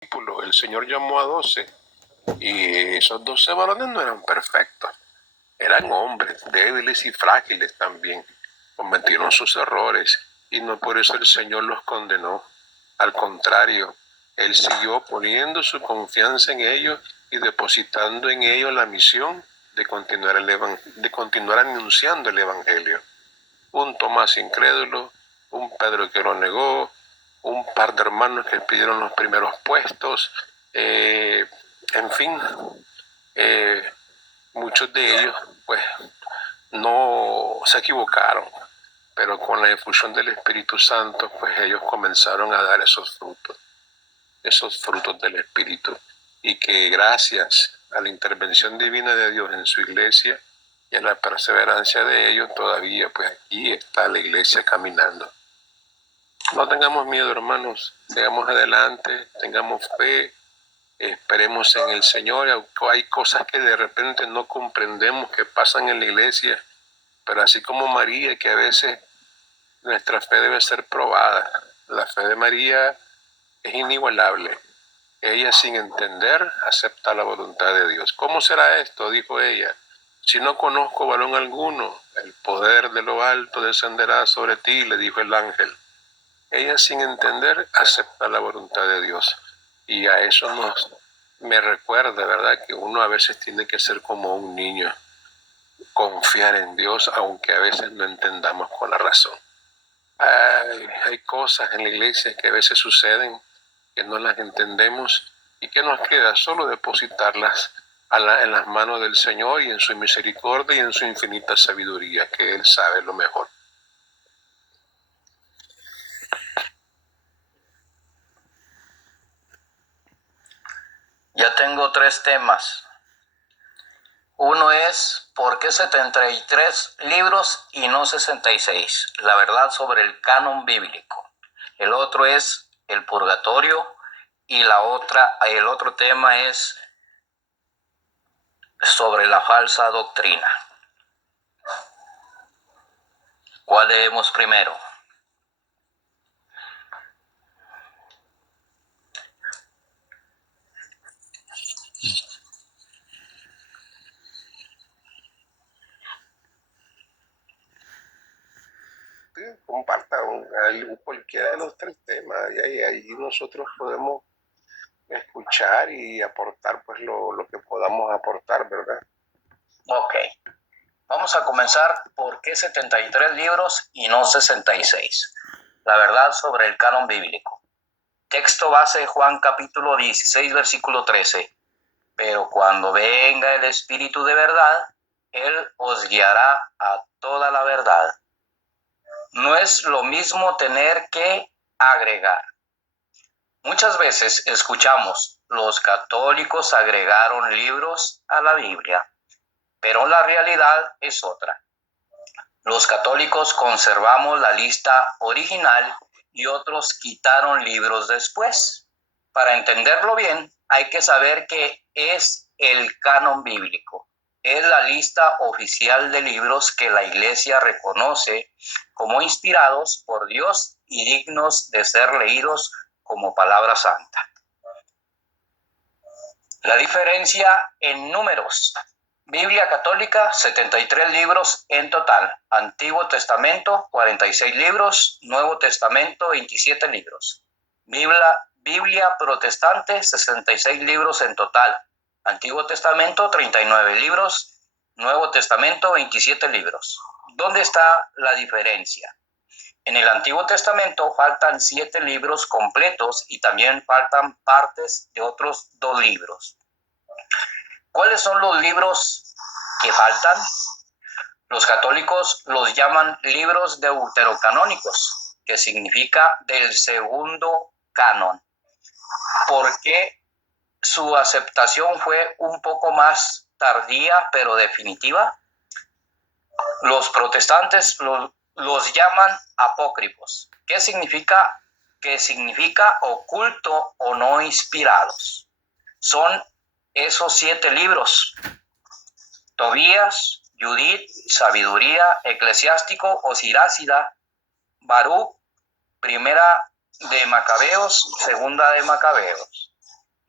discípulos. El Señor llamó a 12 y esos 12 varones no eran perfectos. Eran hombres débiles y frágiles también. Cometieron sus errores y no por eso el Señor los condenó. Al contrario, Él siguió poniendo su confianza en ellos y depositando en ellos la misión de continuar anunciando el Evangelio. Un Tomás incrédulo, un Pedro que lo negó, un par de hermanos que pidieron los primeros puestos, en fin, muchos de ellos pues no se equivocaron, pero con la infusión del Espíritu Santo pues ellos comenzaron a dar esos frutos del Espíritu, y que gracias a la intervención divina de Dios en su iglesia y a la perseverancia de ellos todavía pues aquí está la iglesia caminando. No tengamos miedo, hermanos, sigamos adelante, tengamos fe, esperemos en el Señor. Hay cosas que de repente no comprendemos que pasan en la iglesia, pero así como María, que a veces nuestra fe debe ser probada. La fe de María es inigualable. Ella, sin entender, acepta la voluntad de Dios. ¿Cómo será esto?, dijo ella. Si no conozco varón alguno, el poder de lo alto descenderá sobre ti, le dijo el ángel. Ella, sin entender, acepta la voluntad de Dios. Y a eso me recuerda, ¿verdad?, que uno a veces tiene que ser como un niño, confiar en Dios, aunque a veces no entendamos con la razón. Hay cosas en la iglesia que a veces suceden que no las entendemos y que nos queda solo depositarlas en las manos del Señor y en su misericordia y en su infinita sabiduría, que Él sabe lo mejor. Ya tengo 3 temas. Uno es ¿por qué 73 libros y no 66? La verdad sobre el canon bíblico. El otro es el purgatorio y el otro tema es sobre la falsa doctrina. ¿Cuál leemos primero? Comparta cualquiera de los 3 temas y ahí nosotros podemos escuchar y aportar pues lo que podamos aportar, ¿verdad? Ok. Vamos a comenzar por qué 73 libros y no 66. La verdad sobre el canon bíblico. Texto base Juan capítulo 16, versículo 13. Pero cuando venga el Espíritu de verdad, Él os guiará a toda la verdad. No es lo mismo tener que agregar. Muchas veces escuchamos, los católicos agregaron libros a la Biblia, pero la realidad es otra. Los católicos conservamos la lista original y otros quitaron libros después. Para entenderlo bien, hay que saber qué es el canon bíblico. Es la lista oficial de libros que la Iglesia reconoce como inspirados por Dios y dignos de ser leídos como palabra santa. La diferencia en números. Biblia católica, 73 libros en total. Antiguo Testamento, 46 libros. Nuevo Testamento, 27 libros. Biblia protestante, 66 libros en total. Antiguo Testamento, 39 libros. Nuevo Testamento, 27 libros. ¿Dónde está la diferencia? En el Antiguo Testamento faltan 7 libros completos y también faltan partes de otros 2 libros. ¿Cuáles son los libros que faltan? Los católicos los llaman libros deuterocanónicos, que significa del segundo canon. ¿Por qué su aceptación fue un poco más tardía, pero definitiva? Los protestantes los llaman apócrifos. ¿Qué significa? Que significa oculto o no inspirados. Son esos 7 libros: Tobías, Judith, Sabiduría, Eclesiástico o Sirácida, Baruch, Primera de Macabeos, Segunda de Macabeos.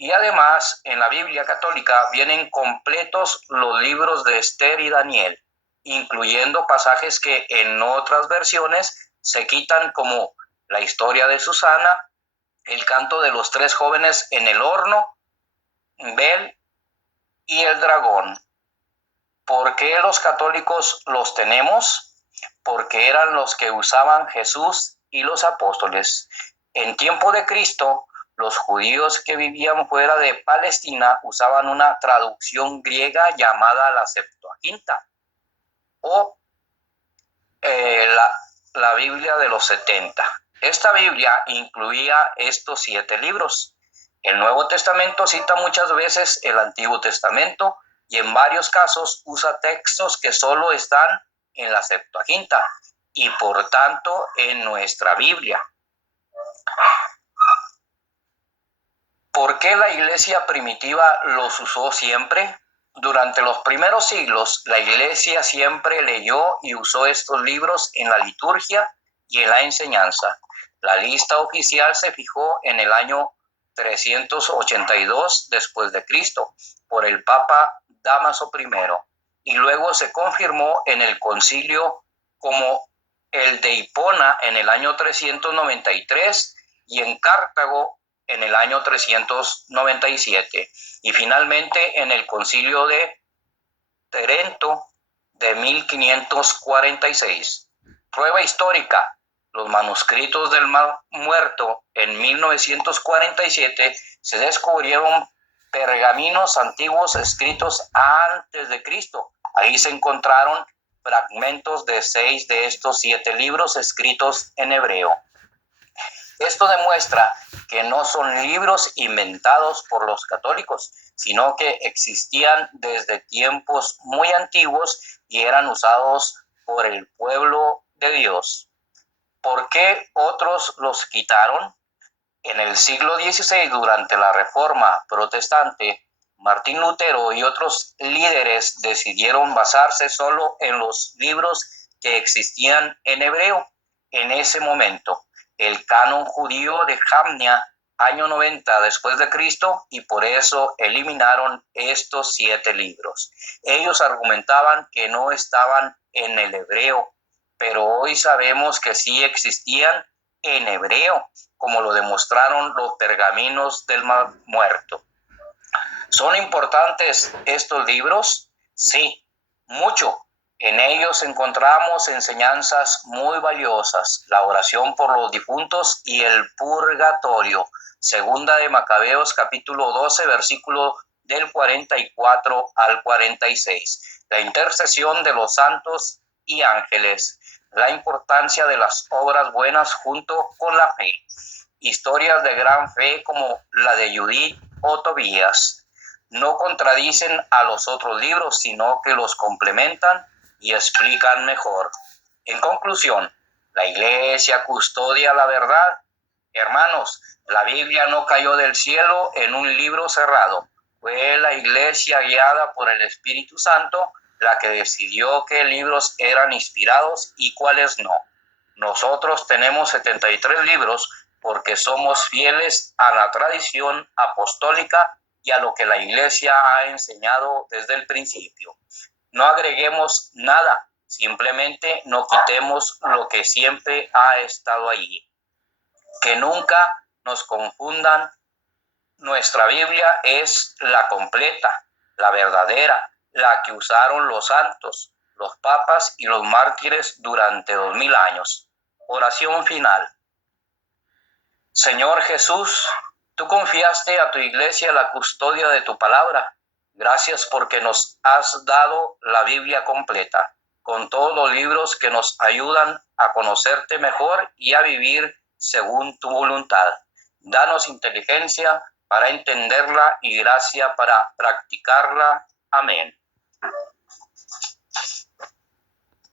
Y además, en la Biblia católica vienen completos los libros de Esther y Daniel, incluyendo pasajes que en otras versiones se quitan, como la historia de Susana, el canto de los 3 jóvenes en el horno, Bel y el dragón. ¿Por qué los católicos los tenemos? Porque eran los que usaban Jesús y los apóstoles. En tiempo de Cristo, los judíos que vivían fuera de Palestina usaban una traducción griega llamada la Septuaginta, o la Biblia de los 70. Esta Biblia incluía estos 7 libros. El Nuevo Testamento cita muchas veces el Antiguo Testamento y en varios casos usa textos que solo están en la Septuaginta y por tanto en nuestra Biblia. ¿Por qué la iglesia primitiva los usó siempre? Durante los primeros siglos, la iglesia siempre leyó y usó estos libros en la liturgia y en la enseñanza. La lista oficial se fijó en el año 382 después de Cristo por el Papa Dámaso I y luego se confirmó en el concilio como el de Hipona en el año 393 y en Cartago en el año 397 y finalmente en el concilio de Trento de 1546. Prueba histórica: los manuscritos del Mar Muerto en 1947 se descubrieron pergaminos antiguos escritos antes de Cristo. Ahí se encontraron fragmentos de 6 de estos 7 libros escritos en hebreo. Esto demuestra que no son libros inventados por los católicos, sino que existían desde tiempos muy antiguos y eran usados por el pueblo de Dios. ¿Por qué otros los quitaron? En el siglo XVI, durante la Reforma Protestante, Martín Lutero y otros líderes decidieron basarse solo en los libros que existían en hebreo en ese momento. El canon judío de Jamnia, año 90 después de Cristo, y por eso eliminaron estos 7 libros. Ellos argumentaban que no estaban en el hebreo, pero hoy sabemos que sí existían en hebreo, como lo demostraron los pergaminos del Mar Muerto. ¿Son importantes estos libros? Sí, mucho. En ellos encontramos enseñanzas muy valiosas: la oración por los difuntos y el purgatorio. Segunda de Macabeos, capítulo 12, versículo del 44 al 46. La intercesión de los santos y ángeles. La importancia de las obras buenas junto con la fe. Historias de gran fe como la de Judith o Tobías no contradicen a los otros libros, sino que los complementan y explican mejor. En conclusión, la iglesia custodia la verdad. Hermanos, la Biblia no cayó del cielo en un libro cerrado. Fue la iglesia, guiada por el Espíritu Santo, la que decidió qué libros eran inspirados y cuáles no. Nosotros tenemos 73 libros porque somos fieles a la tradición apostólica y a lo que la iglesia ha enseñado desde el principio. No agreguemos nada, simplemente no quitemos lo que siempre ha estado allí. Que nunca nos confundan. Nuestra Biblia es la completa, la verdadera, la que usaron los santos, los papas y los mártires durante 2000 años. Oración final. Señor Jesús, tú confiaste a tu iglesia la custodia de tu palabra. Gracias porque nos has dado la Biblia completa, con todos los libros que nos ayudan a conocerte mejor y a vivir según tu voluntad. Danos inteligencia para entenderla y gracia para practicarla. Amén.